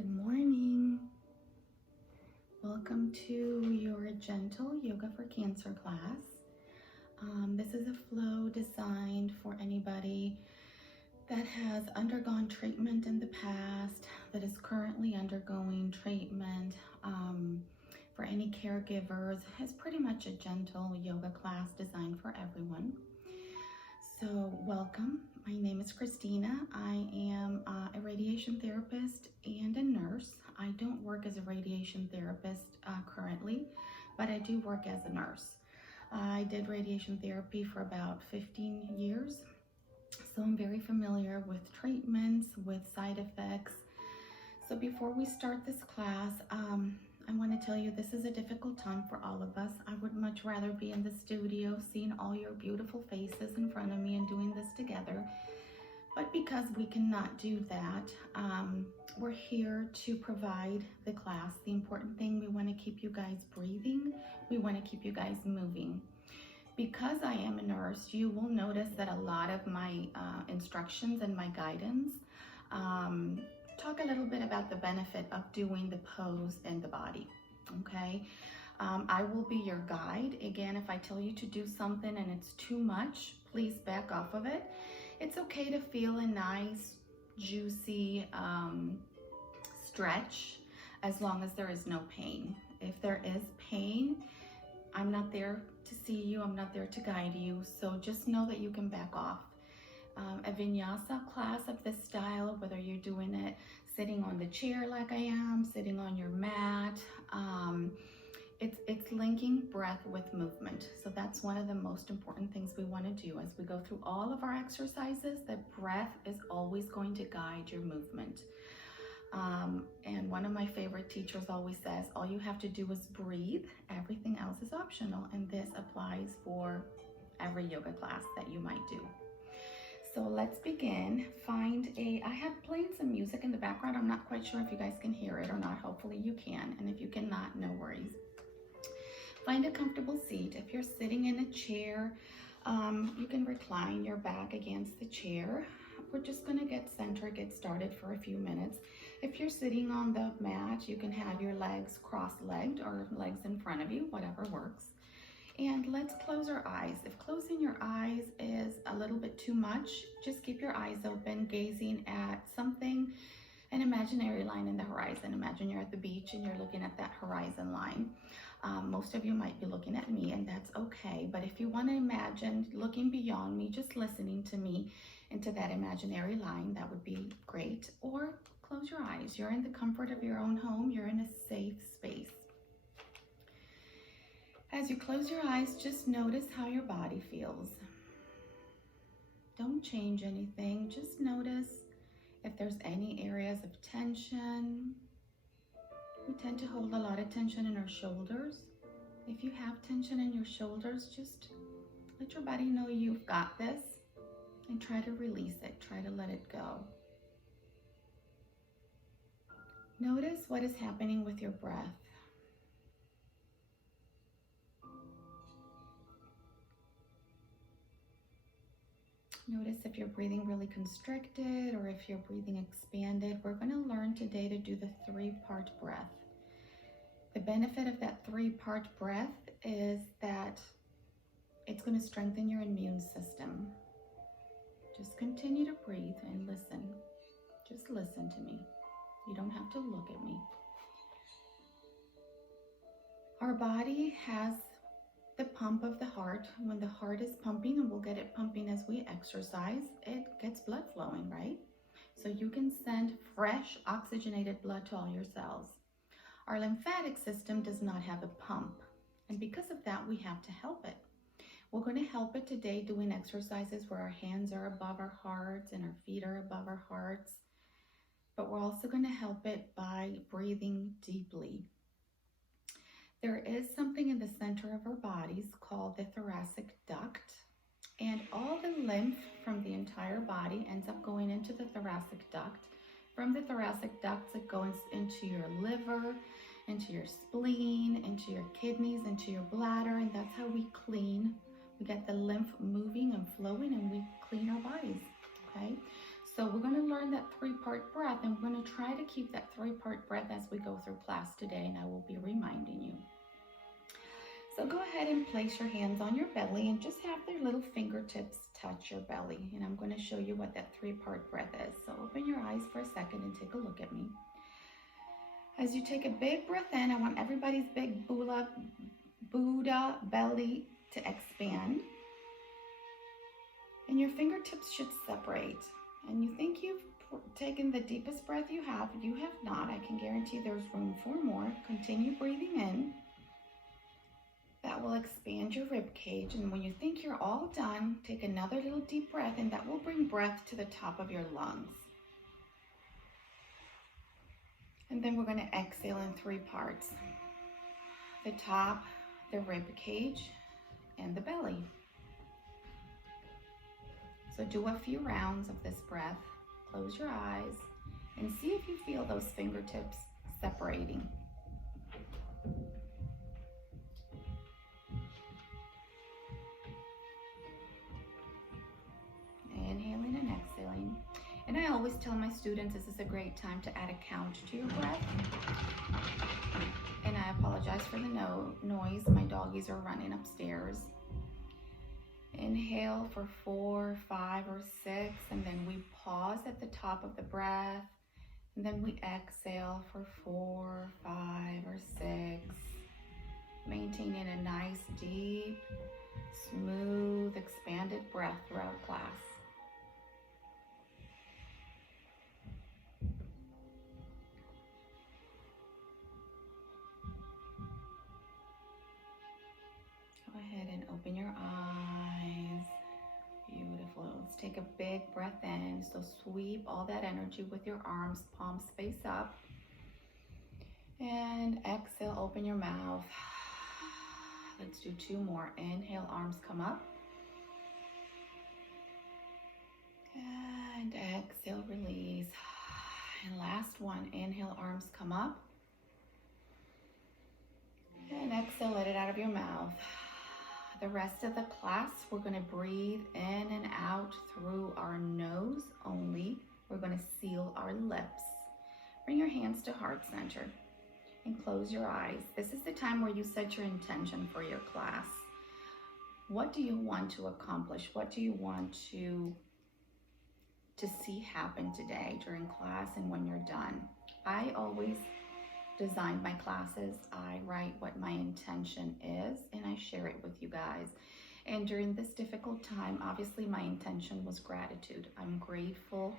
Good morning. Welcome to your Gentle Yoga for Cancer class. This is a flow designed for anybody that has undergone treatment in the past, that is currently undergoing treatment. For any caregivers, it's pretty much a gentle yoga class designed for everyone. So welcome. My name is Cristina. I am a radiation therapist and a nurse. I don't work as a radiation therapist currently, but I do work as a nurse. I did radiation therapy for about 15 years, so I'm very familiar with treatments, with side effects. So before we start this class, I want to tell you this is a difficult time for all of us. I would much rather be in the studio seeing all your beautiful faces in front of me and doing this together. But because we cannot do that, we're here to provide the class. The important thing, we want to keep you guys breathing. We want to keep you guys moving. Because I am a nurse, you will notice that a lot of my instructions and my guidance talk a little bit about the benefit of doing the pose in the body, okay? I will be your guide. Again, if I tell you to do something and it's too much, please back off of it. It's okay to feel a nice, juicy stretch as long as there is no pain. If there is pain, I'm not there to see you, I'm not there to guide you, so just know that you can back off. A vinyasa class of this style, whether you're doing it sitting on the chair like I am, sitting on your mat, it's linking breath with movement. So that's one of the most important things we want to do as we go through all of our exercises. That breath is always going to guide your movement. And one of my favorite teachers always says, all you have to do is breathe, everything else is optional. And this applies for every yoga class that you might do. So let's begin. I have playing some music in the background. I'm not quite sure if you guys can hear it or not. Hopefully you can. And if you cannot, no worries. Find a comfortable seat. If you're sitting in a chair, you can recline your back against the chair. We're just gonna get started for a few minutes. If you're sitting on the mat, you can have your legs cross-legged or legs in front of you, whatever works. And let's close our eyes. If closing your eyes is a little bit too much, just keep your eyes open, gazing at something, an imaginary line in the horizon. Imagine you're at the beach and you're looking at that horizon line. Most of you might be looking at me, and that's okay. But if you want to imagine looking beyond me, just listening to me into that imaginary line, that would be great. Or close your eyes. You're in the comfort of your own home. You're in a safe space. As you close your eyes, just notice how your body feels. Don't change anything. Just notice if there's any areas of tension. We tend to hold a lot of tension in our shoulders. If you have tension in your shoulders, just let your body know you've got this and try to release it. Try to let it go. Notice what is happening with your breath. Notice if you're breathing really constricted or if you're breathing expanded. We're going to learn today to do the 3-part breath. The benefit of that 3-part breath is that it's going to strengthen your immune system. Just continue to breathe and listen. Just listen to me. You don't have to look at me. Our body has the pump of the heart. When the heart is pumping, and we'll get it pumping as we exercise, it gets blood flowing, right? So you can send fresh oxygenated blood to all your cells. Our lymphatic system does not have a pump, and because of that, we have to help it. We're going to help it today doing exercises where our hands are above our hearts and our feet are above our hearts, but we're also going to help it by breathing deeply. There is something in the center of our bodies called the thoracic duct, and all the lymph from the entire body ends up going into the thoracic duct. From the thoracic ducts, it goes into your liver, into your spleen, into your kidneys, into your bladder, and that's how we clean. We get the lymph moving and flowing, and we clean our bodies, okay? So we're going to learn that 3-part breath, and we're going to try to keep that 3-part breath as we go through class today, and I will be reminding you. So go ahead and place your hands on your belly and just have their little fingertips touch your belly. And I'm going to show you what that 3-part breath is. So open your eyes for a second and take a look at me. As you take a big breath in, I want everybody's big Buddha belly to expand. And your fingertips should separate. And you think you've taken the deepest breath you have not. I can guarantee there's room for more. Continue breathing in. That will expand your rib cage. And when you think you're all done, take another little deep breath, and that will bring breath to the top of your lungs. And then we're going to exhale in 3 parts. The top, the rib cage, and the belly. So do a few rounds of this breath. Close your eyes and see if you feel those fingertips separating. Inhaling and exhaling. And I always tell my students this is a great time to add a count to your breath. And I apologize for the noise. My doggies are running upstairs. Inhale for 4, 5, or 6, and then we pause at the top of the breath. And then we exhale for 4, 5, or 6. Maintaining a nice, deep, smooth, expanded breath throughout class. Go ahead and open your eyes. Beautiful. Let's take a big breath in. So sweep all that energy with your arms, palms face up. And exhale, open your mouth. Let's do 2 more. Inhale, arms come up. And exhale, release. And last one. Inhale, arms come up. And exhale, let it out of your mouth. The rest of the class, we're going to breathe in and out through our nose only. We're going to seal our lips. Bring your hands to heart center and close your eyes. This is the time where you set your intention for your class. What do you want to accomplish? What do you want to see happen today during class and when you're done? I always design my classes. I write what my intention is and I share it with you guys. And during this difficult time, obviously my intention was gratitude. I'm grateful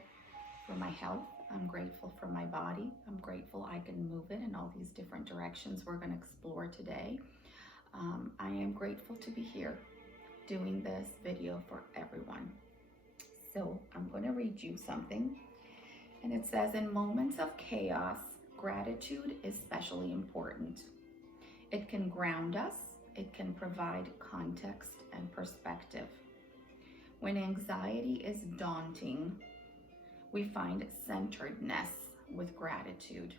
for my health. I'm grateful for my body. I'm grateful I can move it in all these different directions we're going to explore today. I am grateful to be here doing this video for everyone. So I'm going to read you something. And it says, in moments of chaos, gratitude is especially important. It can ground us. It can provide context and perspective. When anxiety is daunting, we find centeredness with gratitude.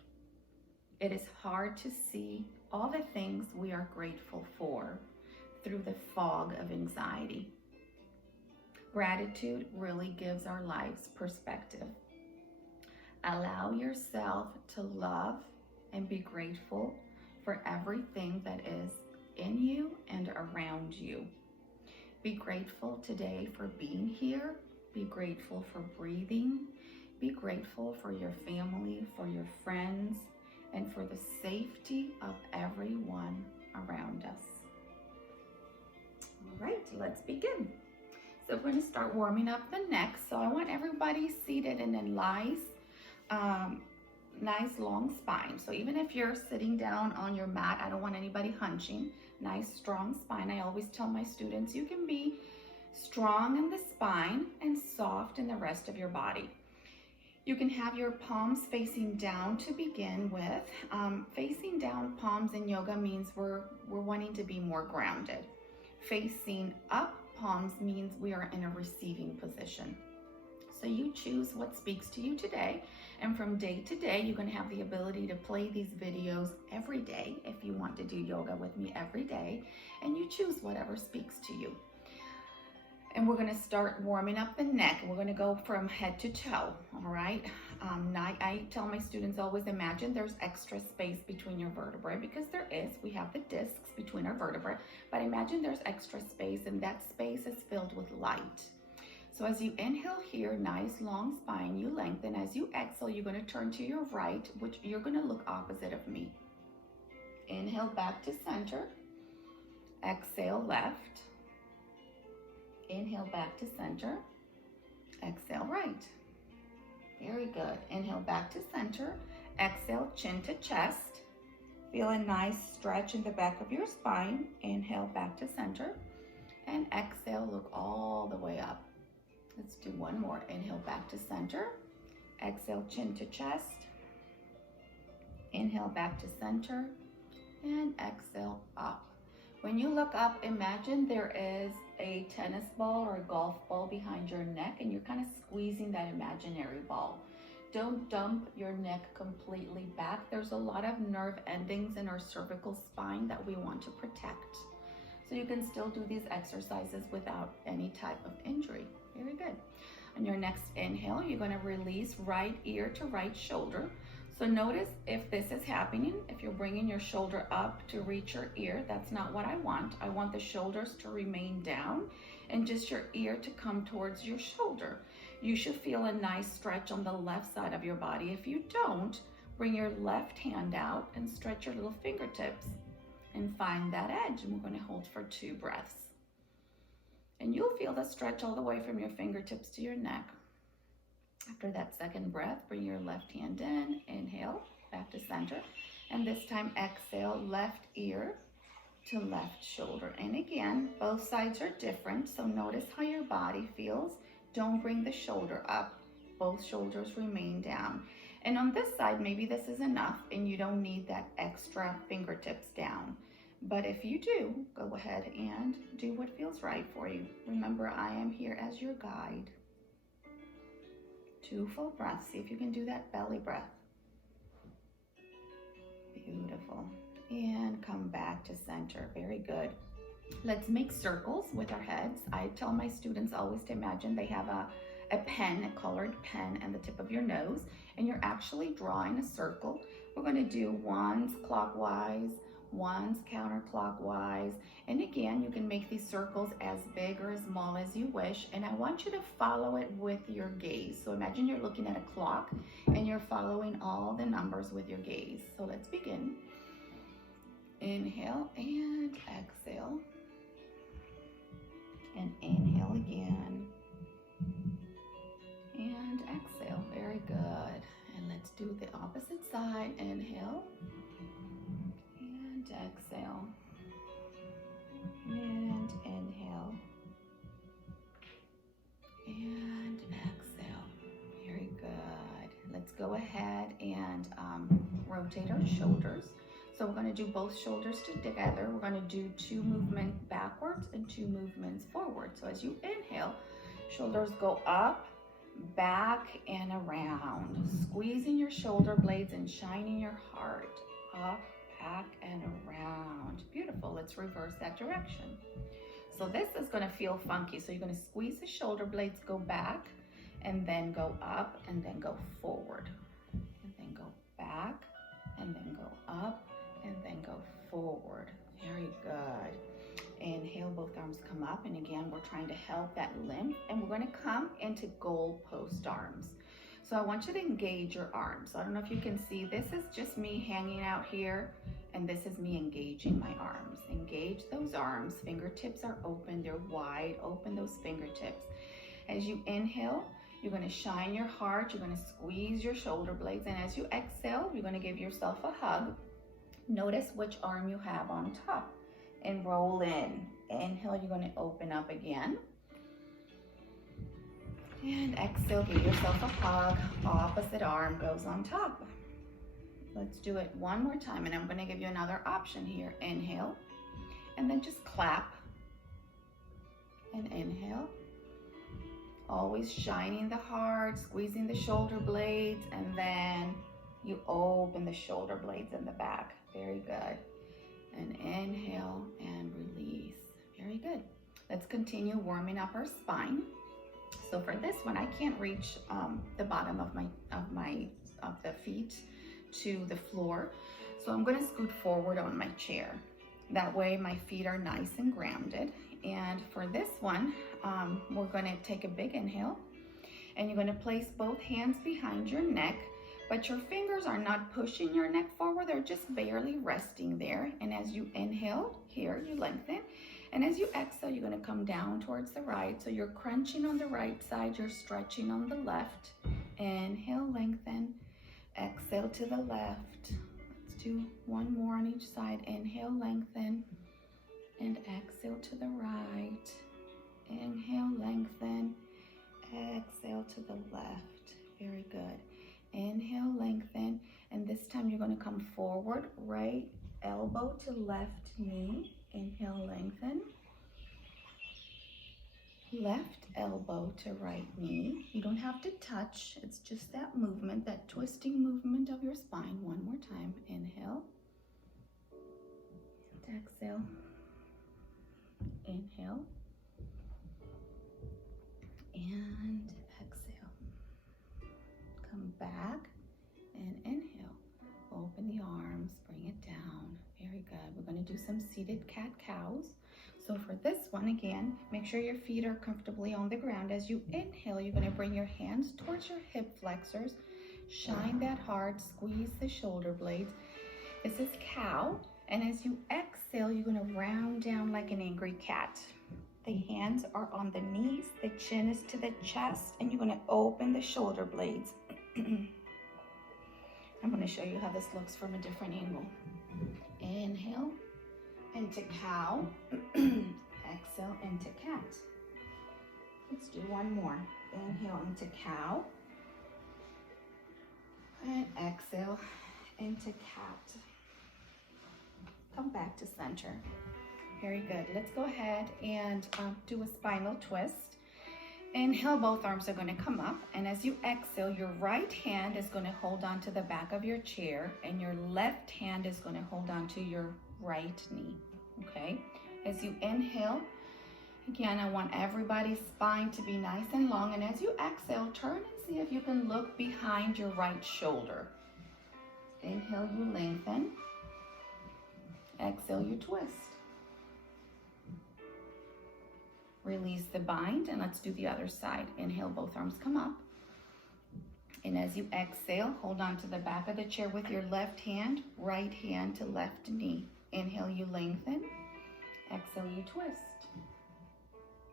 It is hard to see all the things we are grateful for through the fog of anxiety. Gratitude really gives our lives perspective. Allow yourself to love and be grateful for everything that is in you and around you. Be grateful today for being here. Be grateful for breathing. Be grateful for your family, for your friends, and for the safety of everyone around us. All right, let's begin. So we're going to start warming up the neck. So I want everybody seated in a nice long spine. So even if you're sitting down on your mat, I don't want anybody hunching. Nice strong spine. I always tell my students you can be strong in the spine and soft in the rest of your body. You can have your palms facing down to begin with. Facing down palms in yoga means we're wanting to be more grounded. Facing up palms means we are in a receiving position. So you choose what speaks to you today. And from day to day, you're going to have the ability to play these videos every day if you want to do yoga with me every day. And you choose whatever speaks to you. And we're gonna start warming up the neck. We're gonna go from head to toe, all right? I tell my students always imagine there's extra space between your vertebrae, because there is. We have the discs between our vertebrae, but imagine there's extra space, and that space is filled with light. So as you inhale here, nice long spine, you lengthen. As you exhale, you're gonna turn to your right, which you're gonna look opposite of me. Inhale back to center, exhale left. Inhale back to center, exhale right. Very good. Inhale back to center, exhale chin to chest. Feel a nice stretch in the back of your spine. Inhale back to center, and exhale, look all the way up. Let's do one more. Inhale back to center, exhale chin to chest. Inhale back to center, and exhale up. When you look up, imagine there is a tennis ball or a golf ball behind your neck, and you're kind of squeezing that imaginary ball. Don't dump your neck completely back. There's a lot of nerve endings in our cervical spine that we want to protect. So you can still do these exercises without any type of injury. Very good. On your next inhale, you're going to release right ear to right shoulder. So notice if this is happening, if you're bringing your shoulder up to reach your ear, that's not what I want. I want the shoulders to remain down and just your ear to come towards your shoulder. You should feel a nice stretch on the left side of your body. If you don't, bring your left hand out and stretch your little fingertips and find that edge. And we're going to hold for 2 breaths. And you'll feel the stretch all the way from your fingertips to your neck. After that second breath, bring your left hand in, inhale, back to center, and this time exhale, left ear to left shoulder. And again, both sides are different, so notice how your body feels. Don't bring the shoulder up. Both shoulders remain down. And on this side, maybe this is enough and you don't need that extra fingertips down. But if you do, go ahead and do what feels right for you. Remember, I am here as your guide. 2 full breaths. See if you can do that belly breath. Beautiful. And come back to center. Very good. Let's make circles with our heads. I tell my students always to imagine they have a pen, a colored pen, and the tip of your nose, and you're actually drawing a circle. We're going to do ones clockwise, ones counterclockwise, and again, you can make these circles as big or as small as you wish, and I want you to follow it with your gaze. So imagine you're looking at a clock and you're following all the numbers with your gaze. So let's begin. Inhale and exhale, and inhale again, and exhale. Very good. And let's do the opposite side. Inhale and exhale, and inhale and exhale. Very good. Let's go ahead and rotate our shoulders. So we're going to do both shoulders together. We're going to do 2 movements backwards and 2 movements forward. So as you inhale, shoulders go up, back, and around. Squeezing your shoulder blades and shining your heart. Up, back, and around. Beautiful. Let's reverse that direction. So this is going to feel funky. So you're going to squeeze the shoulder blades, go back, and then go up, and then go forward. And then go back, and then go up, and then go forward. Very good. Inhale, both arms come up, and again, we're trying to help that lymph, and we're going to come into goal post arms. So I want you to engage your arms. So I don't know if you can see, this is just me hanging out here, and this is me engaging my arms. Engage those arms. Fingertips are open, they're wide open, those fingertips. As you inhale, you're going to shine your heart, you're going to squeeze your shoulder blades, and as you exhale, you're going to give yourself a hug. Notice which arm you have on top and roll in. Inhale, you're going to open up again. And exhale, give yourself a hug. Opposite arm goes on top. Let's do it one more time, and I'm going to give you another option here. Inhale, and then just clap. And inhale. Always shining the heart, squeezing the shoulder blades, and then you open the shoulder blades in the back. Very good. And inhale and release. Very good. Let's continue warming up our spine. So for this one, I can't reach the bottom of the feet to the floor. So I'm gonna scoot forward on my chair. That way my feet are nice and grounded. And for this one, we're gonna take a big inhale, and you're gonna place both hands behind your neck, but your fingers are not pushing your neck forward, they're just barely resting there. And as you inhale, here, you lengthen. And as you exhale, you're gonna come down towards the right. So you're crunching on the right side, you're stretching on the left. Inhale, lengthen. Exhale to the left. Let's do one more on each side. Inhale, lengthen. And exhale to the right. Inhale, lengthen. Exhale to the left. Very good. Inhale, lengthen. And this time you're going to come forward, right elbow to left knee. Inhale, lengthen. Left elbow to right knee. You don't have to touch. It's just that movement, that twisting movement of your spine. One more time. Inhale. And exhale. Inhale. And exhale. Come back and inhale. Open the arms, bring it down. Very good. We're going to do some seated cat-cows. So for this one, again, make sure your feet are comfortably on the ground. As you inhale, you're going to bring your hands towards your hip flexors. Shine that hard, squeeze the shoulder blades. This is cow. And as you exhale, you're going to round down like an angry cat. The hands are on the knees, the chin is to the chest, and you're going to open the shoulder blades. I'm going to show you how this looks from a different angle. Inhale into cow. Exhale into cat. Let's do one more. Inhale into cow. And exhale into cat. Come back to center. Very good. Let's go ahead and do a spinal twist. Inhale, both arms are going to come up. And as you exhale, your right hand is going to hold on to the back of your chair, and your left hand is going to hold on to your right knee. Okay? As you inhale, again, I want everybody's spine to be nice and long. And as you exhale, turn and see if you can look behind your right shoulder. Inhale, you lengthen. Exhale, you twist. Release the bind, and let's do the other side. Inhale, both arms come up. And as you exhale, hold on to the back of the chair with your left hand, right hand to left knee. Inhale, you lengthen. Exhale, you twist.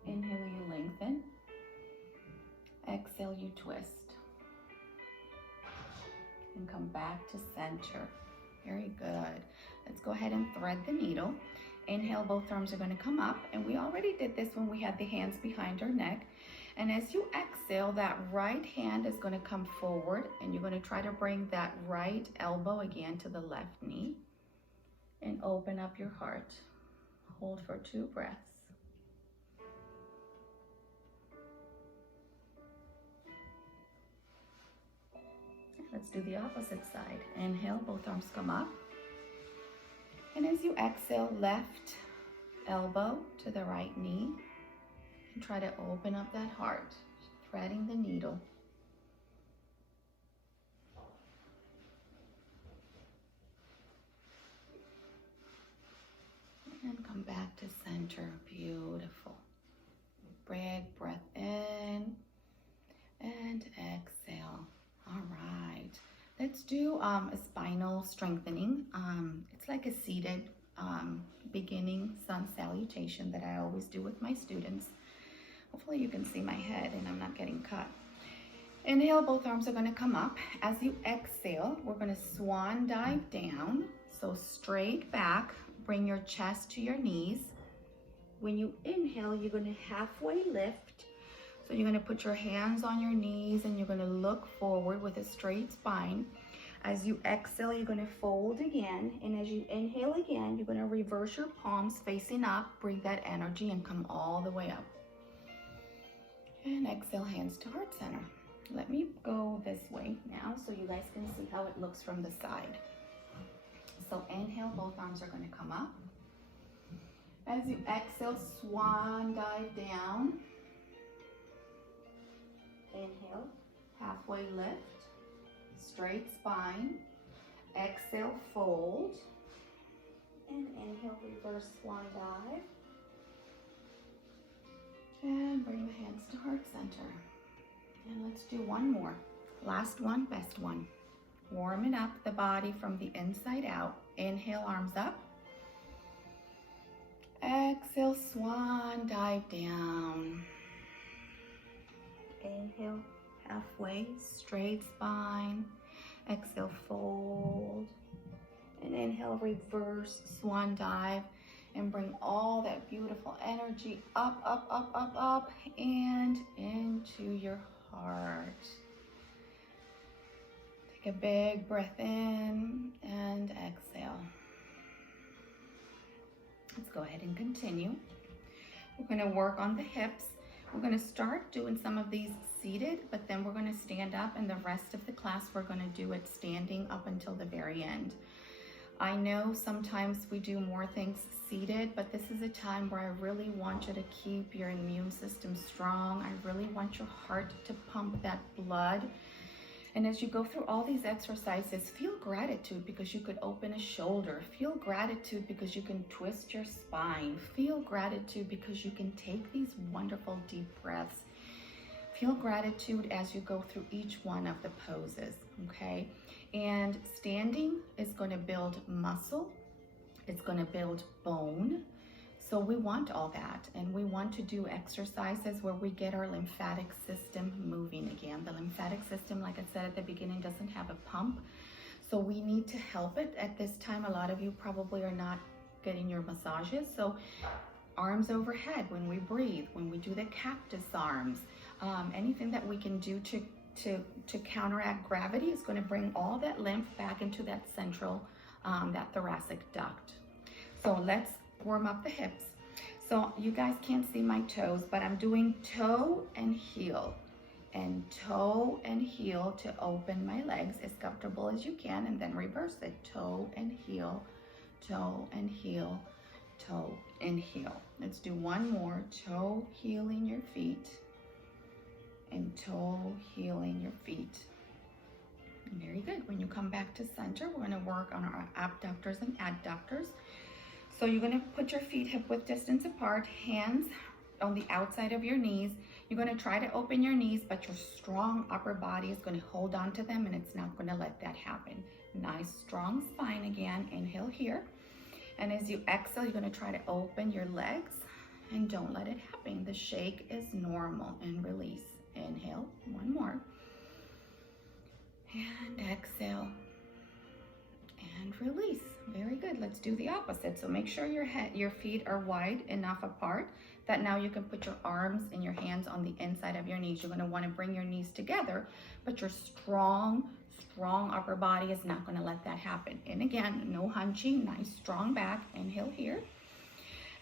Inhale, you lengthen. Exhale, you twist. And come back to center. Very good. Let's go ahead and thread the needle. Inhale, both arms are going to come up, and we already did this when we had the hands behind our neck. And as you exhale, that right hand is going to come forward, and you're going to try to bring that right elbow again to the left knee, and open up your heart. Hold for 2 breaths. Let's do the opposite side. Inhale, both arms come up. And as you exhale, left elbow to the right knee. And try to open up that heart, threading the needle. And come back to center. Beautiful. Big breath in and exhale. All right. Let's do a spinal strengthening. It's like a seated beginning sun salutation that I always do with my students. Hopefully you can see my head and I'm not getting cut. Inhale, both arms are going to come up. As you exhale, we're going to swan dive down. So straight back, bring your chest to your knees. When you inhale, you're going to halfway lift. So you're going to put your hands on your knees and you're going to look forward with a straight spine. As you exhale, you're going to fold again. And as you inhale again, you're going to reverse your palms facing up. Bring that energy and come all the way up. And exhale, hands to heart center. Let me go this way now so you guys can see how it looks from the side. So inhale, both arms are going to come up. As you exhale, swan dive down. Inhale, halfway lift, straight spine. Exhale, fold. And inhale, reverse swan dive. And bring the hands to heart center. And let's do one more. Last one, best one. Warming up the body from the inside out. Inhale, arms up. Exhale, swan dive down. Inhale, halfway, straight spine. Exhale, fold. And inhale, reverse swan dive. And bring all that beautiful energy up, up, up, up, up, and into your heart. Take a big breath in and exhale. Let's go ahead and continue. We're going to work on the hips. We're going to start doing some of these seated, but then we're going to stand up, and the rest of the class we're going to do it standing up until the very end. I know sometimes we do more things seated, but this is a time where I really want you to keep your immune system strong. I really want your heart to pump that blood. And as you go through all these exercises, feel gratitude because you could open a shoulder. Feel gratitude because you can twist your spine. Feel gratitude because you can take these wonderful deep breaths. Feel gratitude as you go through each one of the poses, okay? And standing is going to build muscle. It's going to build bone. So we want all that, and we want to do exercises where we get our lymphatic system moving again. The lymphatic system, like I said at the beginning, doesn't have a pump. So we need to help it. At this time, a lot of you probably are not getting your massages. So arms overhead when we breathe, when we do the cactus arms, anything that we can do to counteract gravity is going to bring all that lymph back into that central, that thoracic duct. So let's warm up the hips. So you guys can't see my toes, but I'm doing toe and heel to open my legs as comfortable as you can, and then reverse it. Toe and heel, toe and heel, toe and heel. Let's do one more. Toe healing your feet and toe healing your feet. Very good. When you come back to center, we're going to work on our abductors and adductors. So you're going to put your feet hip width distance apart, hands on the outside of your knees. You're going to try to open your knees, but your strong upper body is going to hold on to them, and it's not going to let that happen. Nice strong spine again. Inhale here. And as you exhale, you're going to try to open your legs, and don't let it happen. The shake is normal, and release. Inhale, one more. And exhale. And release. Very good. Let's do the opposite. So make sure your feet are wide enough apart that now you can put your arms and your hands on the inside of your knees. You're going to want to bring your knees together, but your strong upper body is not going to let that happen. And again, no hunching, nice strong back. Inhale here.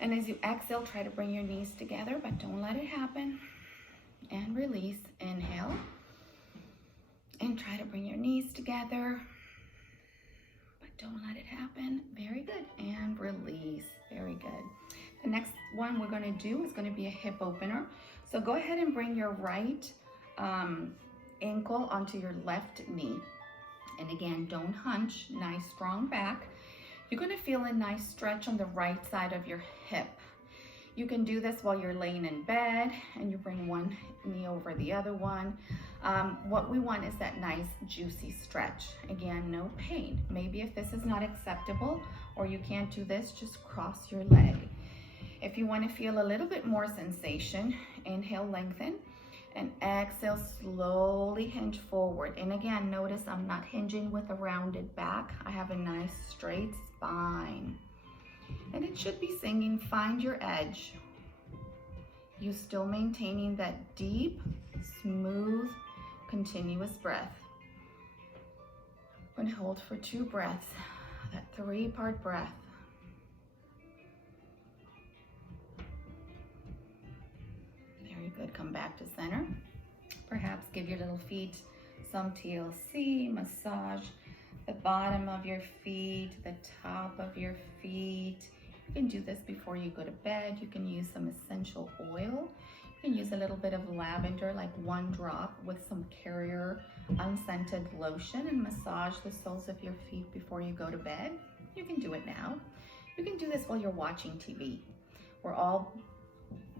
And as you exhale, try to bring your knees together, but don't let it happen. And release. Inhale. And try to bring your knees together. Don't let it happen. Very good. And release. Very good. The next one we're going to do is going to be a hip opener. So go ahead and bring your right ankle onto your left knee. And again, don't hunch. Nice strong back. You're going to feel a nice stretch on the right side of your hip. You can do this while you're laying in bed, and you bring one knee over the other one. What we want is that nice juicy stretch. Again, no pain. Maybe if this is not acceptable or you can't do this, just cross your leg. If you want to feel a little bit more sensation, inhale, lengthen, and exhale, slowly hinge forward. And again, notice I'm not hinging with a rounded back. I have a nice straight spine. And it should be singing, find your edge. You still maintaining that deep, smooth, continuous breath. I'm going to hold for 2 breaths, that 3-part breath. Very good. Come back to center. Perhaps give your little feet some TLC, massage the bottom of your feet, the top of your feet, You can do this before you go to bed. You can use some essential oil. You can use a little bit of lavender, like 1 drop, with some Carrier unscented lotion, and massage the soles of your feet before you go to bed. You can do it now. You can do this while you're watching TV. We're all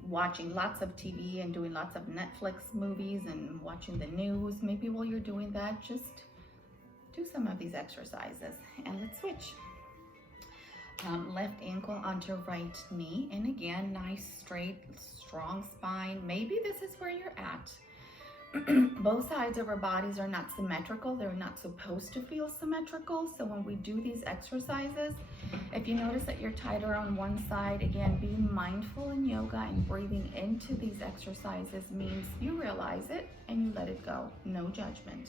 watching lots of TV and doing lots of Netflix movies and watching the news. Maybe while you're doing that, just do some of these exercises. And let's switch. Left ankle onto right knee. And again, nice, straight, strong spine. Maybe this is where you're at. Both sides of our bodies are not symmetrical. They're not supposed to feel symmetrical. So when we do these exercises, if you notice that you're tighter on one side, again, being mindful in yoga and breathing into these exercises means you realize it and you let it go. No judgment.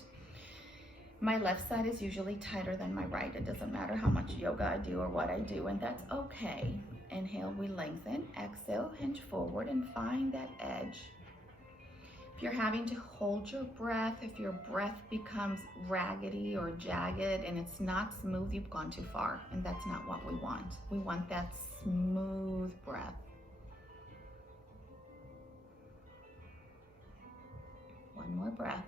My left side is usually tighter than my right. It doesn't matter how much yoga I do or what I do, and that's okay. Inhale, we lengthen. Exhale, hinge forward and find that edge. If you're having to hold your breath, if your breath becomes raggedy or jagged and it's not smooth, you've gone too far, and that's not what we want. We want that smooth breath. One more breath.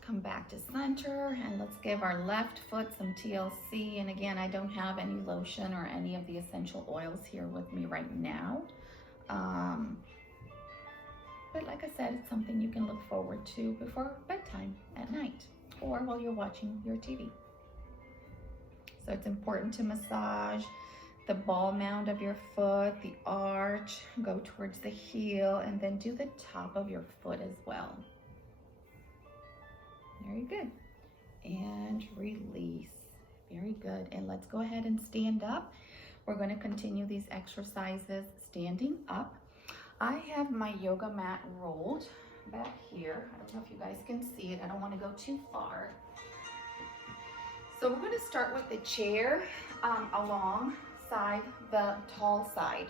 Come back to center, and let's give our left foot some TLC. And again, I don't have any lotion or any of the essential oils here with me right now. But like I said, it's something you can look forward to before bedtime at night or while you're watching your TV. So it's important to massage the ball mound of your foot, the arch, go towards the heel, and then do the top of your foot as well. Very good. And release. Very good. And let's go ahead and stand up. We're going to continue these exercises standing up. I have my yoga mat rolled back here. I don't know if you guys can see it. I don't want to go too far. So we're going to start with the chair alongside the tall side.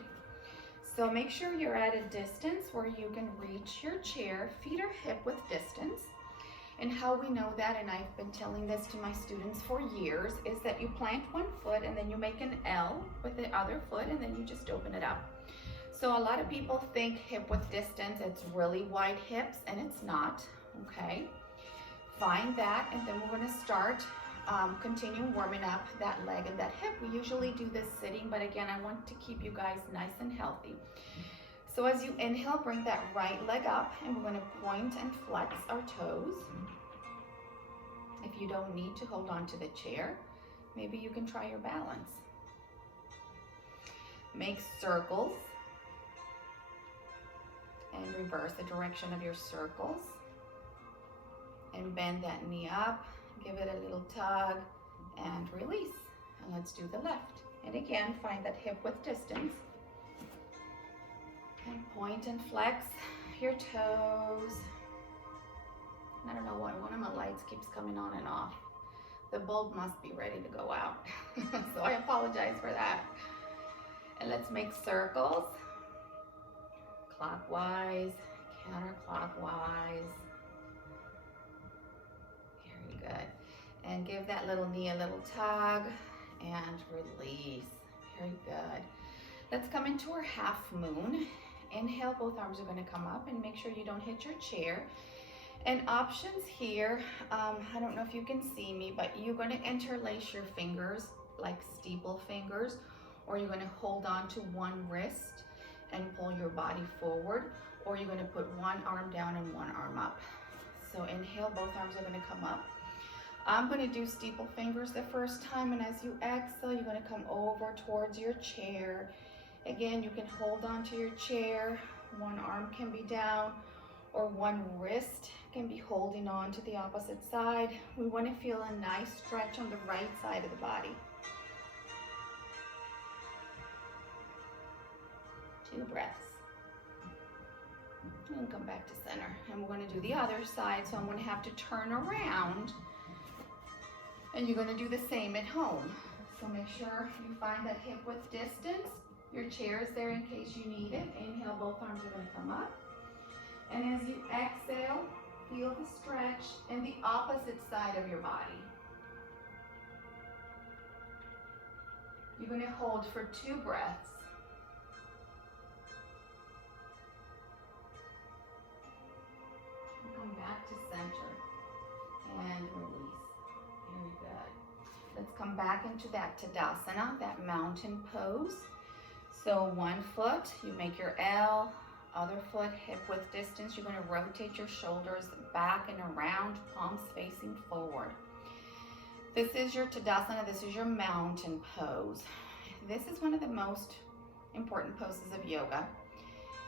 So make sure you're at a distance where you can reach your chair. Feet are hip width distance. And how we know that, and I've been telling this to my students for years, is that you plant one foot and then you make an L with the other foot and then you just open it up. So a lot of people think hip width distance, it's really wide hips, and it's not, okay? Find that, and then we're gonna start, continue warming up that leg and that hip. We usually do this sitting, but again, I want to keep you guys nice and healthy. So as you inhale, bring that right leg up, and we're going to point and flex our toes. If you don't need to hold on to the chair, maybe you can try your balance. Make circles and reverse the direction of your circles. And bend that knee up, give it a little tug, and release. And let's do the left. And again, find that hip width distance. And point and flex your toes. I don't know why one of my lights keeps coming on and off. The bulb must be ready to go out. So I apologize for that. And let's make circles. Clockwise, counterclockwise. Very good. And give that little knee a little tug and release. Very good. Let's come into our half moon. Inhale, both arms are going to come up, and make sure you don't hit your chair. And options here, I don't know if you can see me, but you're going to interlace your fingers like steeple fingers, or you're going to hold on to one wrist and pull your body forward, or you're going to put one arm down and one arm up. So inhale, both arms are going to come up. I'm going to do steeple fingers the first time, and as you exhale, you're going to come over towards your chair. Again, you can hold on to your chair. One arm can be down, or one wrist can be holding on to the opposite side. We want to feel a nice stretch on the right side of the body. 2 breaths. And come back to center. And we're going to do the other side, so I'm going to have to turn around. And you're going to do the same at home. So make sure you find that hip width distance. Your chair is there in case you need it. Inhale, both arms are going to come up. And as you exhale, feel the stretch in the opposite side of your body. You're going to hold for 2 breaths. Come back to center and release. Very good. Let's come back into that Tadasana, that mountain pose. So one foot, you make your L, other foot hip width distance. You're going to rotate your shoulders back and around, palms facing forward. This is your Tadasana, this is your mountain pose. This is one of the most important poses of yoga.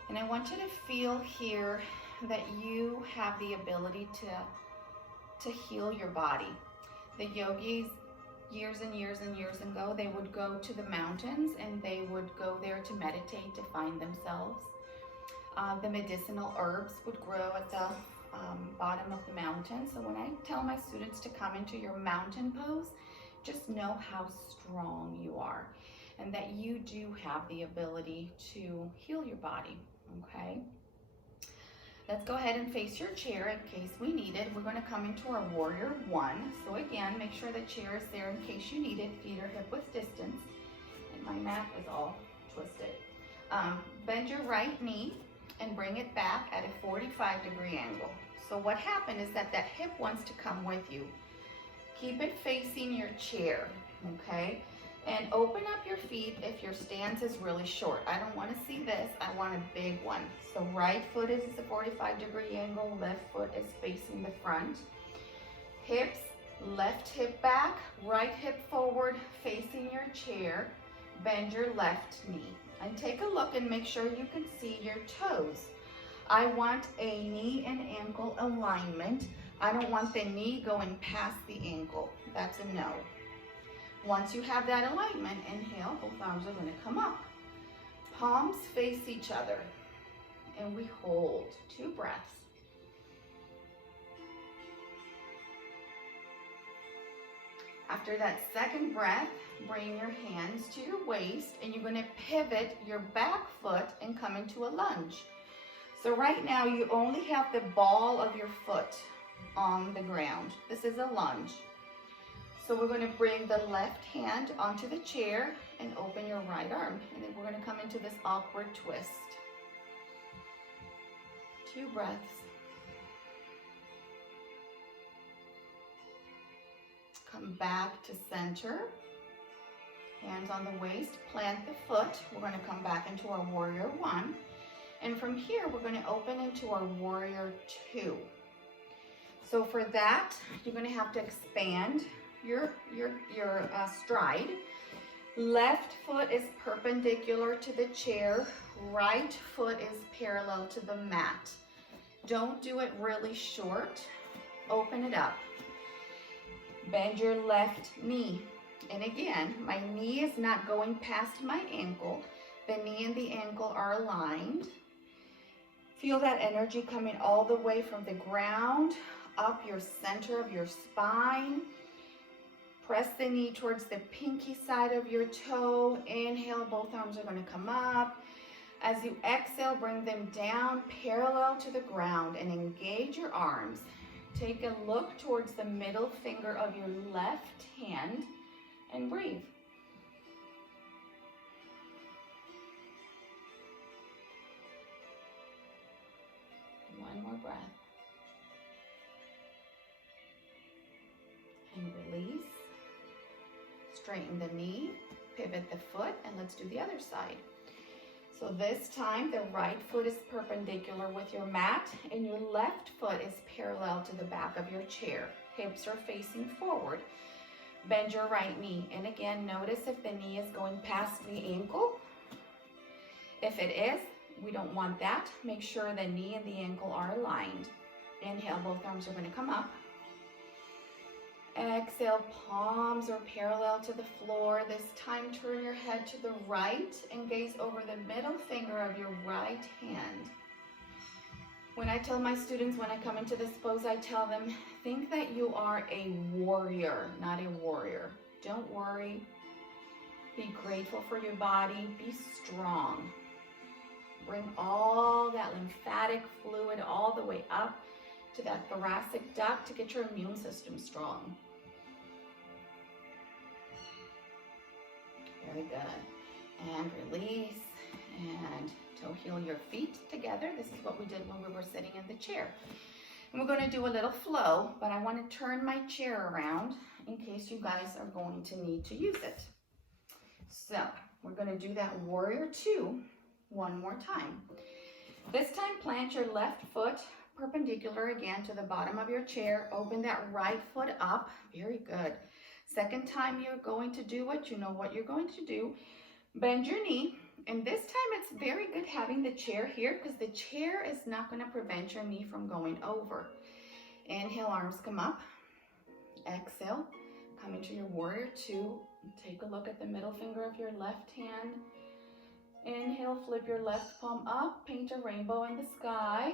And I want you to feel here that you have the ability to heal your body. The yogis, years and years and years ago, they would go to the mountains and they would go there to meditate, to find themselves. The medicinal herbs would grow at the bottom of the mountain. So when I tell my students to come into your mountain pose, just know how strong you are and that you do have the ability to heal your body, okay? Let's go ahead and face your chair in case we need it. We're going to come into our warrior 1. So again, make sure the chair is there in case you need it. Feet are hip width distance. And my mat is all twisted. Bend your right knee and bring it back at a 45-degree angle. So what happened is that hip wants to come with you. Keep it facing your chair, okay? And open up your feet if your stance is really short. I don't want to see this, I want a big one. So right foot is a 45-degree angle, left foot is facing the front. Hips, left hip back, right hip forward, facing your chair. Bend your left knee. And take a look and make sure you can see your toes. I want a knee and ankle alignment. I don't want the knee going past the ankle. That's a no. Once you have that alignment, inhale, both arms are going to come up. Palms face each other. And we hold 2 breaths. After that second breath, bring your hands to your waist and you're going to pivot your back foot and come into a lunge. So right now you only have the ball of your foot on the ground. This is a lunge. So we're going to bring the left hand onto the chair and open your right arm. And then we're going to come into this awkward twist. 2 breaths. Come back to center. Hands on the waist, plant the foot. We're going to come back into our warrior 1. And from here, we're going to open into our warrior 2. So for that, you're going to have to expand your stride. Left foot is perpendicular to the chair. Right foot is parallel to the mat. Don't do it really short. Open it up. Bend your left knee. And again, my knee is not going past my ankle. The knee and the ankle are aligned. Feel that energy coming all the way from the ground up your center of your spine. Press the knee towards the pinky side of your toe. Inhale, both arms are going to come up. As you exhale, bring them down parallel to the ground and engage your arms. Take a look towards the middle finger of your left hand and breathe. One more breath. And release. Straighten the knee, pivot the foot, and let's do the other side. So this time, the right foot is perpendicular with your mat, and your left foot is parallel to the back of your chair. Hips are facing forward. Bend your right knee, and again, notice if the knee is going past the ankle. If it is, we don't want that. Make sure the knee and the ankle are aligned. Inhale, both arms are going to come up. Exhale, palms are parallel to the floor. This time, turn your head to the right and gaze over the middle finger of your right hand. When I tell my students, when I come into this pose, I tell them, think that you are a warrior, not a warrior. Don't worry. Be grateful for your body. Be strong. Bring all that lymphatic fluid all the way up to that thoracic duct to get your immune system strong. Very good. And release, and toe heel your feet together. This is what we did when we were sitting in the chair. And we're going to do a little flow, but I want to turn my chair around in case you guys are going to need to use it. So we're going to do that warrior two one more time. This time plant your left foot perpendicular again to the bottom of your chair. Open that right foot up. Very good. Second time you're going to do it, you know what you're going to do. Bend your knee. And this time it's very good having the chair here because the chair is not going to prevent your knee from going over. Inhale, arms come up. Exhale, come into your warrior two. Take a look at the middle finger of your left hand. Inhale, flip your left palm up, paint a rainbow in the sky,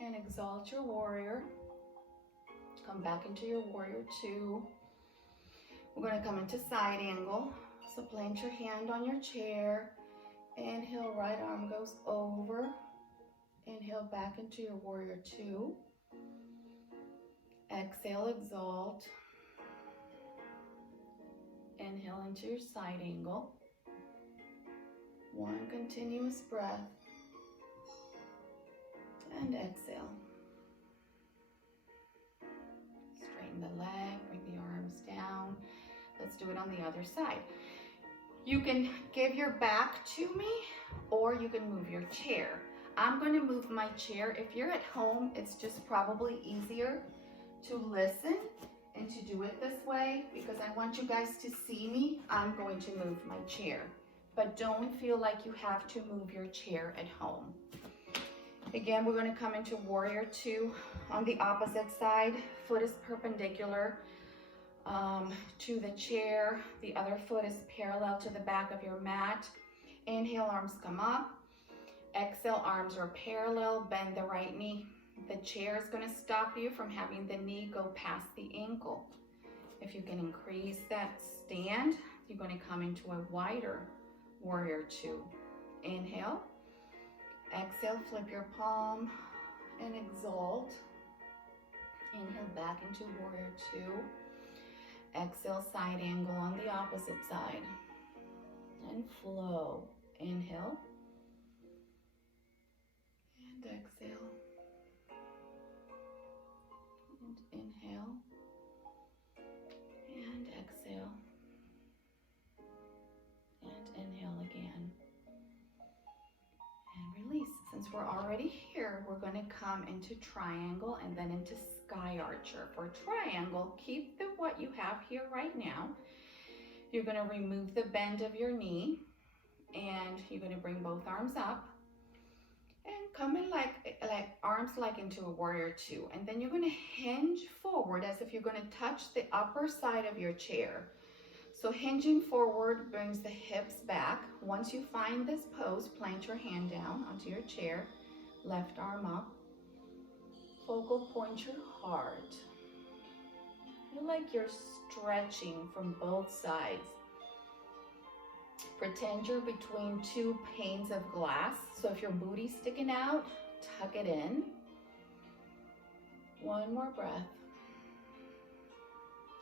and exalt your warrior. Come back into your warrior two. We're going to come into side angle. So plant your hand on your chair. Inhale, right arm goes over. Inhale, back into your warrior two. Exhale, exalt. Inhale into your side angle. One continuous breath. And exhale. Straighten the leg, bring the arms down. Let's do it on the other side. You can give your back to me or you can move your chair. I'm going to move my chair. If you're at home, it's just probably easier to listen and to do it this way because I want you guys to see me. I'm going to move my chair, but don't feel like you have to move your chair at home. Again, we're going to come into warrior two on the opposite side. Foot is perpendicular to the chair. The other foot is parallel to the back of your mat. Inhale, arms come up. Exhale, arms are parallel. Bend the right knee. The chair is going to stop you from having the knee go past the ankle. If you can increase that stand, you're going to come into a wider warrior two. Inhale. Exhale, flip your palm and exalt. Inhale, back into warrior two. Exhale, side angle on the opposite side. And flow. Inhale. And exhale. And inhale. And exhale. And inhale again. And release. Since we're already here, we're going to come into triangle and then into sky archer. For triangle, keep what you have here right now. You're going to remove the bend of your knee and you're going to bring both arms up and come in like arms like into a warrior two. And then you're going to hinge forward as if you're going to touch the upper side of your chair. So hinging forward brings the hips back. Once you find this pose, plant your hand down onto your chair, left arm up. Focal point your heart. Feel like you're stretching from both sides. Pretend you're between two panes of glass. So if your booty's sticking out, tuck it in. One more breath.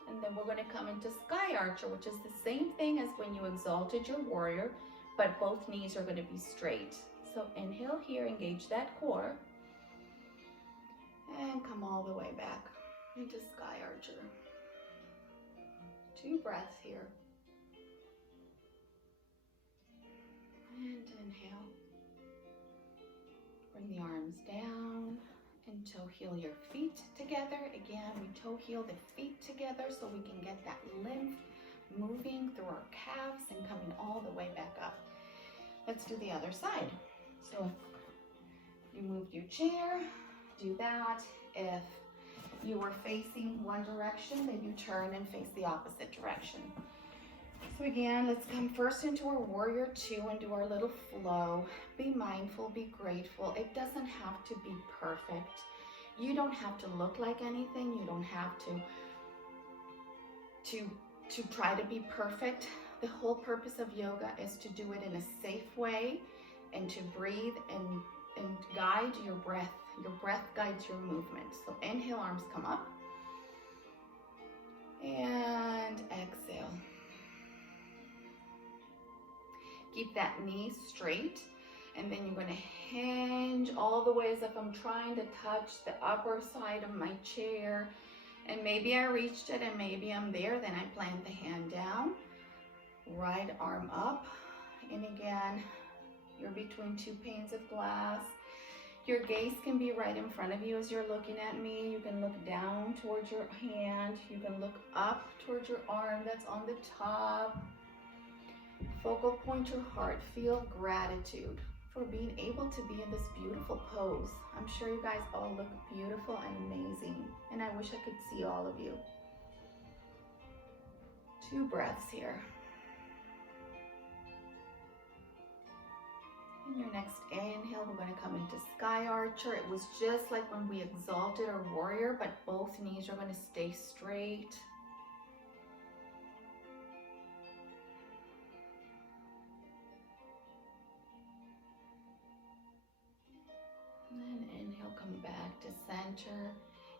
And then we're going to come into sky archer, which is the same thing as when you exalted your warrior, but both knees are going to be straight. So inhale here, engage that core. And come all the way back into sky archer. 2 breaths here. And inhale. Bring the arms down and toe heel your feet together. Again, we toe heel the feet together so we can get that lymph moving through our calves and coming all the way back up. Let's do the other side. So if you moved your chair, do that. If you were facing one direction, then you turn and face the opposite direction. So again, let's come first into our warrior two and do our little flow. Be mindful, be grateful. It doesn't have to be perfect. You don't have to look like anything. You don't have to try to be perfect. The whole purpose of yoga is to do it in a safe way and to breathe and guide your breath. Your breath guides your movement. So inhale, arms come up. And exhale. Keep that knee straight. And then you're gonna hinge all the way as if I'm trying to touch the upper side of my chair. And maybe I reached it and maybe I'm there. Then I plant the hand down, right arm up. And again, you're between two panes of glass. Your gaze can be right in front of you as you're looking at me. You can look down towards your hand. You can look up towards your arm that's on the top. Focal point your heart. Feel gratitude for being able to be in this beautiful pose. I'm sure you guys all look beautiful and amazing, and I wish I could see all of you. 2 breaths here. In your next inhale, we're going to come into Sky Archer. It was just like when we exalted our warrior, but both knees are going to stay straight. And then inhale, come back to center.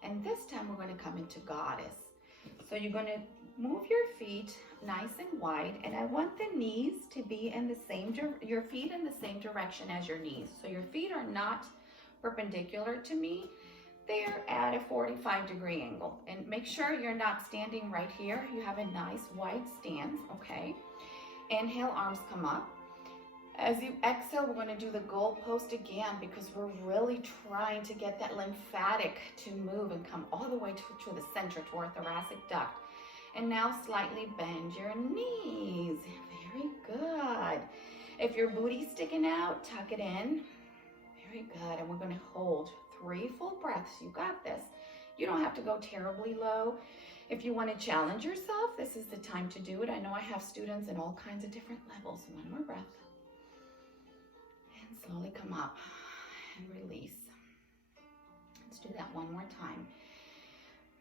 And this time we're going to come into Goddess. So you're going to move your feet nice and wide, and I want the knees to be in the same, your feet in the same direction as your knees. So your feet are not perpendicular to me. They're at a 45-degree angle. And make sure you're not standing right here. You have a nice wide stance, okay? Inhale, arms come up. As you exhale, we're going to do the goalpost again because we're really trying to get that lymphatic to move and come all the way to the center, to our thoracic duct. And now slightly bend your knees. Very good. If your booty's sticking out, tuck it in. Very good. And we're going to hold 3 full breaths. You got this. You don't have to go terribly low. If you want to challenge yourself, this is the time to do it. I know I have students in all kinds of different levels. 1 more breath. And slowly come up and release. Let's do that 1 more time.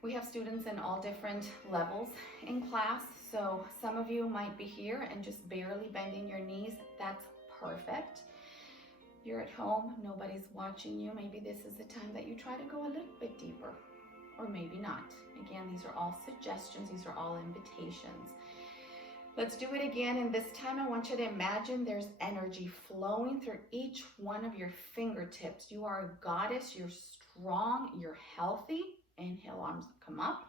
We have students in all different levels in class, so some of you might be here and just barely bending your knees. That's perfect. You're at home, nobody's watching you. Maybe this is the time that you try to go a little bit deeper, or maybe not. Again, these are all suggestions, these are all invitations. Let's do it again, and this time I want you to imagine there's energy flowing through each one of your fingertips. You are a goddess, you're strong, you're healthy. Inhale, arms come up.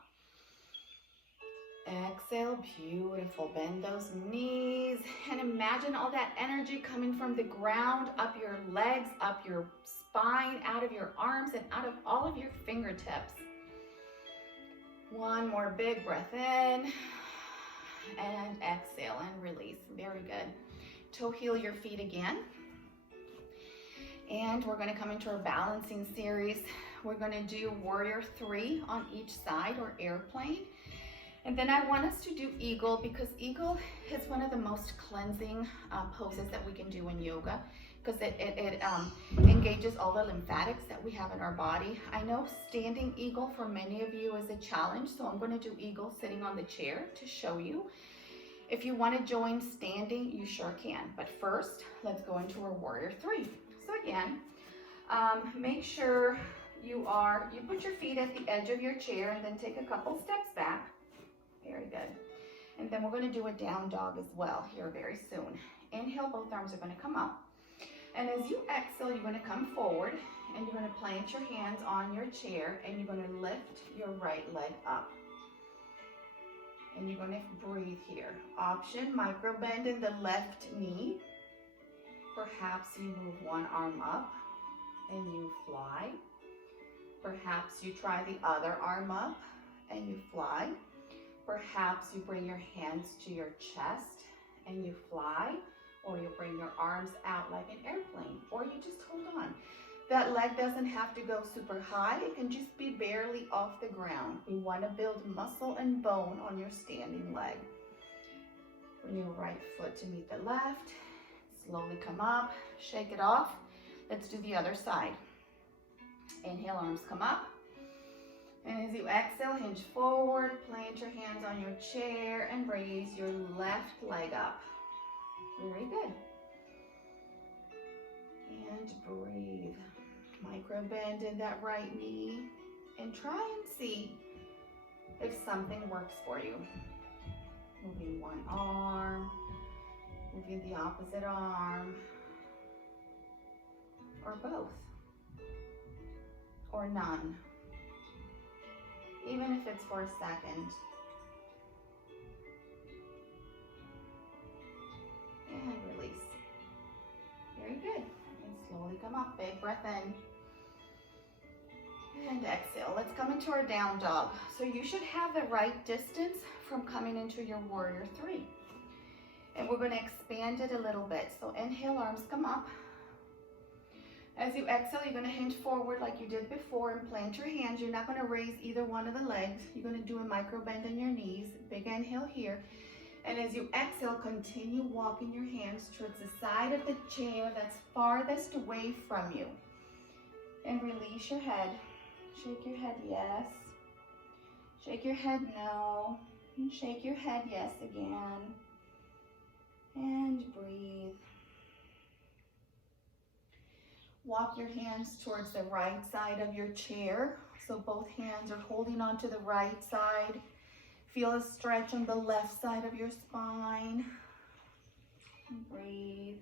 Exhale, beautiful. Bend those knees and imagine all that energy coming from the ground, up your legs, up your spine, out of your arms, and out of all of your fingertips. 1 more big breath in and exhale and release. Very good. Toe heel your feet again. And we're going to come into our balancing series. We're going to do warrior 3 on each side, or airplane. And then I want us to do eagle, because eagle is one of the most cleansing poses that we can do in yoga, because it engages all the lymphatics that we have in our body. I know standing eagle for many of you is a challenge, so I'm going to do eagle sitting on the chair to show you. If you want to join standing, you sure can. But first, let's go into our warrior 3. So again, make sure you put your feet at the edge of your chair and then take a couple steps back. Very good. And then we're going to do a down dog as well here very soon. Inhale, both arms are going to come up. And as you exhale, you're going to come forward and you're going to plant your hands on your chair and you're going to lift your right leg up. And you're going to breathe here. Option, micro bend in the left knee. Perhaps you move one arm up and you fly. Perhaps you try the other arm up and you fly. Perhaps you bring your hands to your chest and you fly, or you bring your arms out like an airplane, or you just hold on. That leg doesn't have to go super high. It can just be barely off the ground. We want to build muscle and bone on your standing leg. Bring your right foot to meet the left. Slowly come up, shake it off. Let's do the other side. Inhale, arms come up. And as you exhale, hinge forward, plant your hands on your chair and raise your left leg up. Very good. And breathe. Micro bend in that right knee and try and see if something works for you. Moving one arm, Moving the opposite arm, or both, or none, even if it's for a second. And release. Very good. And slowly come up, big breath in. And exhale. Let's come into our down dog. So you should have the right distance from coming into your warrior three. And we're going to expand it a little bit. So inhale, arms come up. As you exhale, you're going to hinge forward like you did before and plant your hands. You're not going to raise either one of the legs. You're going to do a micro bend in your knees. Big inhale here. And as you exhale, continue walking your hands towards the side of the chair that's farthest away from you. And release your head. Shake your head, yes. Shake your head, no. And shake your head, yes, again. And breathe. Walk your hands towards the right side of your chair. So both hands are holding onto the right side. Feel a stretch on the left side of your spine. And breathe.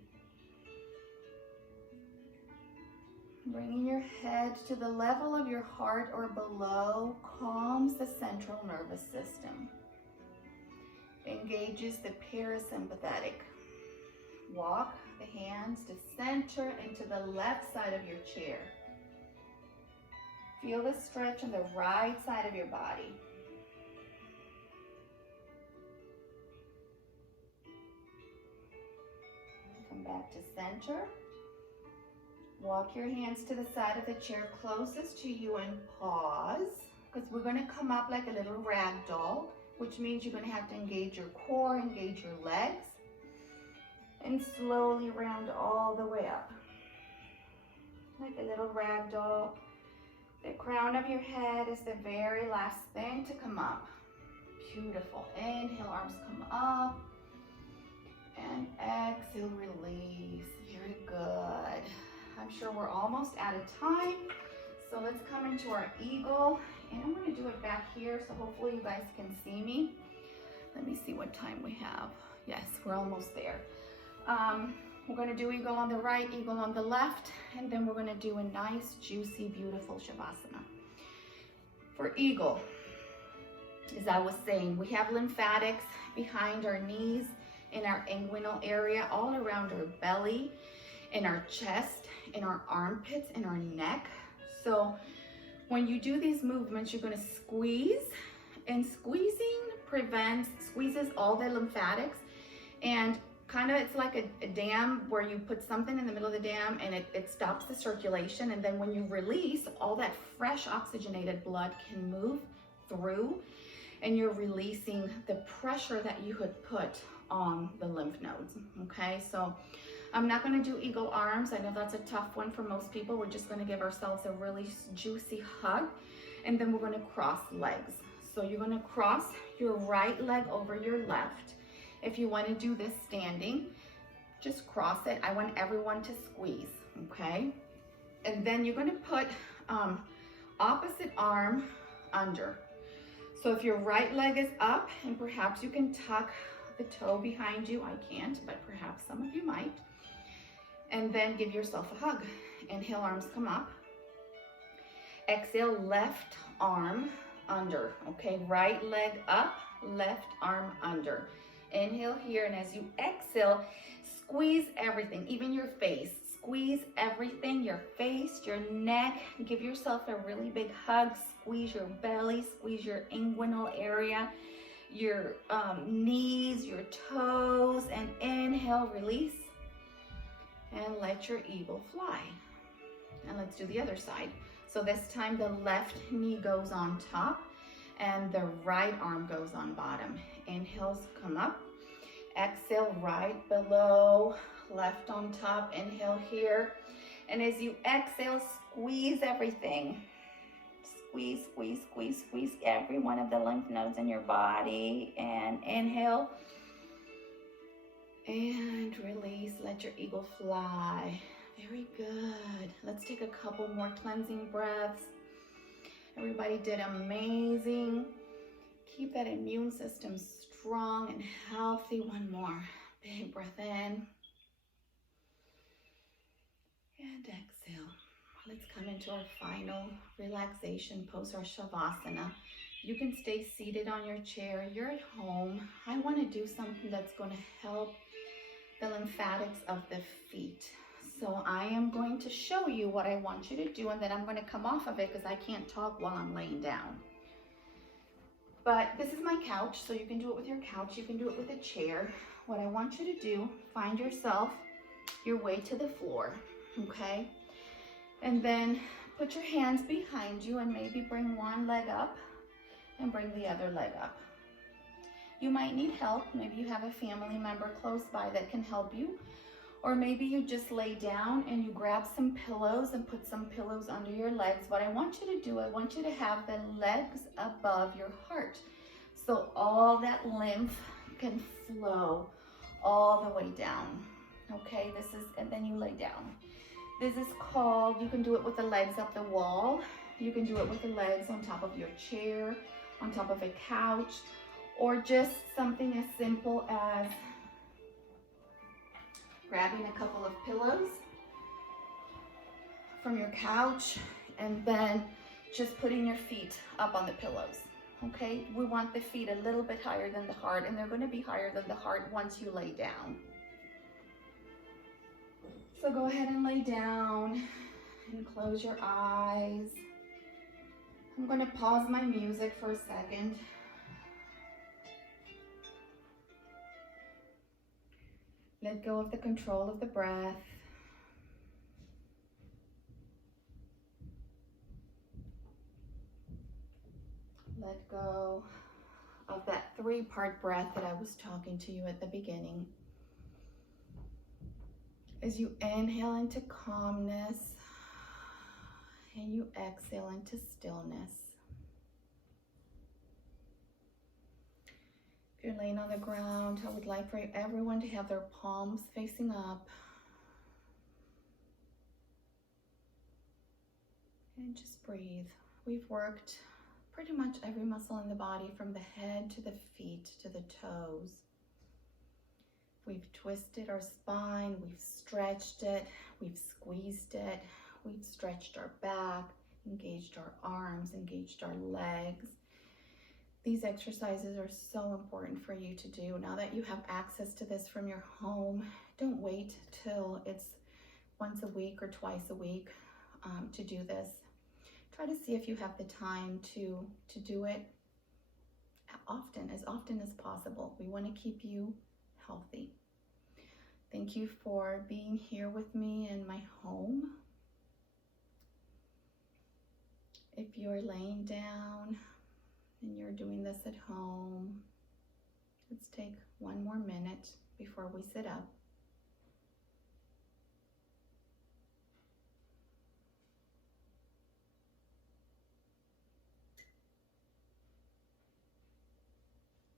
Bringing your head to the level of your heart or below calms the central nervous system. Engages the parasympathetic. Walk the hands to center and to the left side of your chair. Feel the stretch on the right side of your body. Come back to center. Walk your hands to the side of the chair closest to you and pause, because we're going to come up like a little rag doll, which means you're going to have to engage your core, engage your legs, and slowly round all the way up. Like a little rag doll. The crown of your head is the very last thing to come up. Beautiful. Inhale, arms come up. And exhale, release. Very good. I'm sure we're almost out of time. So let's come into our eagle. And I'm going to do it back here, so hopefully you guys can see me. Let me see what time we have. Yes, we're almost there. We're going to do eagle on the right, eagle on the left, and then we're going to do a nice, juicy, beautiful Shavasana. For eagle, as I was saying, we have lymphatics behind our knees, in our inguinal area, all around our belly, in our chest, in our armpits, in our neck. So when you do these movements, you're going to squeeze, and squeezing squeezes all the lymphatics, and kind of it's like a dam where you put something in the middle of the dam and it stops the circulation, and then when you release, all that fresh oxygenated blood can move through, and you're releasing the pressure that you had put on the lymph nodes. Okay, so I'm not going to do eagle arms. I know that's a tough one for most people. We're just going to give ourselves a really juicy hug, and then we're going to cross legs. So you're going to cross your right leg over your left. If you want to do this standing, just cross it. I want everyone to squeeze, okay? And then you're going to put opposite arm under. So if your right leg is up, and perhaps you can tuck the toe behind you. I can't, but perhaps some of you might. And then give yourself a hug. Inhale, arms come up. Exhale, left arm under, okay? Right leg up, left arm under. Inhale here, and as you exhale, squeeze everything, even your face. Squeeze everything, your face, your neck. Give yourself a really big hug. Squeeze your belly, squeeze your inguinal area, your knees, your toes, and inhale, release, and let your eagle fly. And let's do the other side. So this time the left knee goes on top and the right arm goes on bottom. Inhales come up, exhale right below, left on top, inhale here. And as you exhale, squeeze everything. Squeeze, squeeze, squeeze, squeeze every one of the lymph nodes in your body. And inhale. And release, let your eagle fly. Very good. Let's take a couple more cleansing breaths. Everybody did amazing. Keep that immune system strong and healthy. One more. Big breath in. And exhale. Let's come into our final relaxation pose, our Shavasana. You can stay seated on your chair. You're at home. I want to do something that's going to help the lymphatics of the feet. So I am going to show you what I want you to do, and then I'm going to come off of it because I can't talk while I'm laying down. But this is my couch, so you can do it with your couch. You can do it with a chair. What I want you to do, find yourself your way to the floor, okay? And then put your hands behind you and maybe bring one leg up and bring the other leg up. You might need help. Maybe you have a family member close by that can help you. Or maybe you just lay down and you grab some pillows and put some pillows under your legs. What I want you to do, I want you to have the legs above your heart. So all that lymph can flow all the way down. Okay, and then you lay down. This is called, you can do it with the legs up the wall. You can do it with the legs on top of your chair, on top of a couch, or just something as simple as grabbing a couple of pillows from your couch and then just putting your feet up on the pillows. Okay, we want the feet a little bit higher than the heart, and they're going to be higher than the heart once you lay down. So go ahead and lay down and close your eyes. I'm going to pause my music for a second. Let go of the control of the breath. Let go of that 3-part breath that I was talking to you at the beginning. As you inhale into calmness and you exhale into stillness. If you're laying on the ground, I would like for everyone to have their palms facing up. And just breathe. We've worked pretty much every muscle in the body from the head to the feet to the toes. We've twisted our spine, we've stretched it, we've squeezed it, we've stretched our back, engaged our arms, engaged our legs. These exercises are so important for you to do. Now that you have access to this from your home, don't wait till it's once a week or twice a week to do this. Try to see if you have the time to do it as often as possible. We want to keep you healthy. Thank you for being here with me in my home. If you're laying down and you're doing this at home, let's take one more minute before we sit up.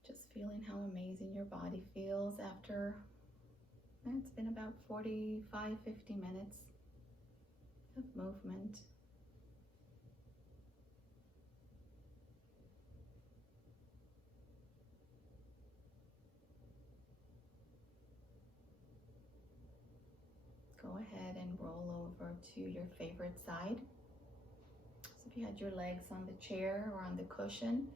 Just feeling how amazing your body feels after, it's been about 45, 50 minutes of movement. Go ahead and roll over to your favorite side. So if you had your legs on the chair or on the cushion,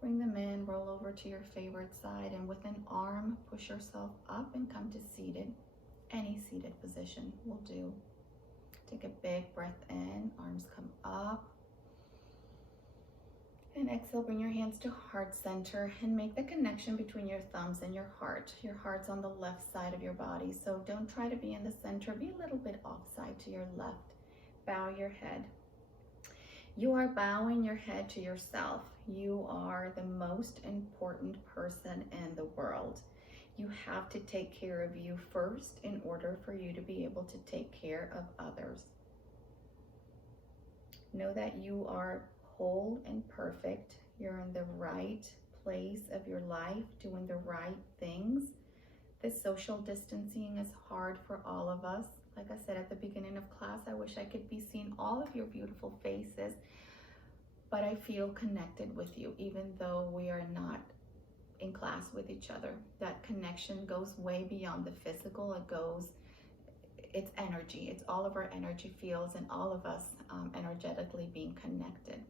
bring them in, roll over to your favorite side, and with an arm, push yourself up and come to seated. Any seated position will do. Take a big breath in, arms come up. And exhale, bring your hands to heart center and make the connection between your thumbs and your heart. Your heart's on the left side of your body, so don't try to be in the center. Be a little bit offside to your left. Bow your head. You are bowing your head to yourself. You are the most important person in the world. You have to take care of you first in order for you to be able to take care of others. Know that you are whole and perfect. You're in the right place of your life, doing the right things. This social distancing is hard for all of us. Like I said at the beginning of class, I wish I could be seeing all of your beautiful faces, but I feel connected with you, even though we are not in class with each other. That connection goes way beyond the physical. It's energy. It's all of our energy fields and all of us energetically being connected.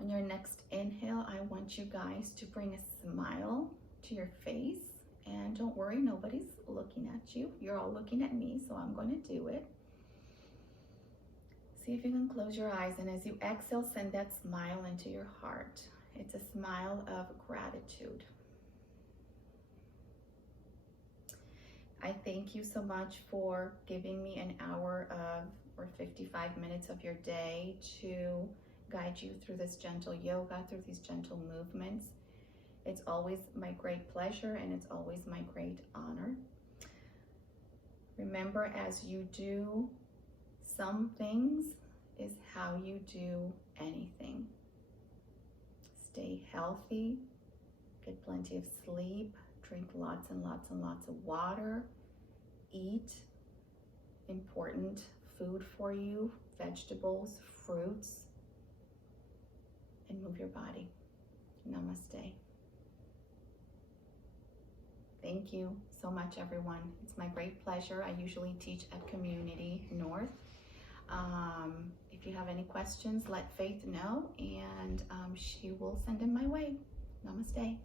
On your next inhale, I want you guys to bring a smile to your face. And don't worry, nobody's looking at you. You're all looking at me, so I'm going to do it. See if you can close your eyes, and as you exhale, send that smile into your heart. It's a smile of gratitude. I thank you so much for giving me an hour or 55 minutes of your day to guide you through this gentle yoga, through these gentle movements. It's always my great pleasure, and it's always my great honor. Remember, as you do some things is how you do anything. Stay healthy, get plenty of sleep, drink lots and lots and lots of water, eat important food for you, vegetables, fruits, and move your body. Namaste. Thank you so much, everyone. It's my great pleasure. I usually teach at Community North. If you have any questions, let Faith know, and she will send them my way. Namaste.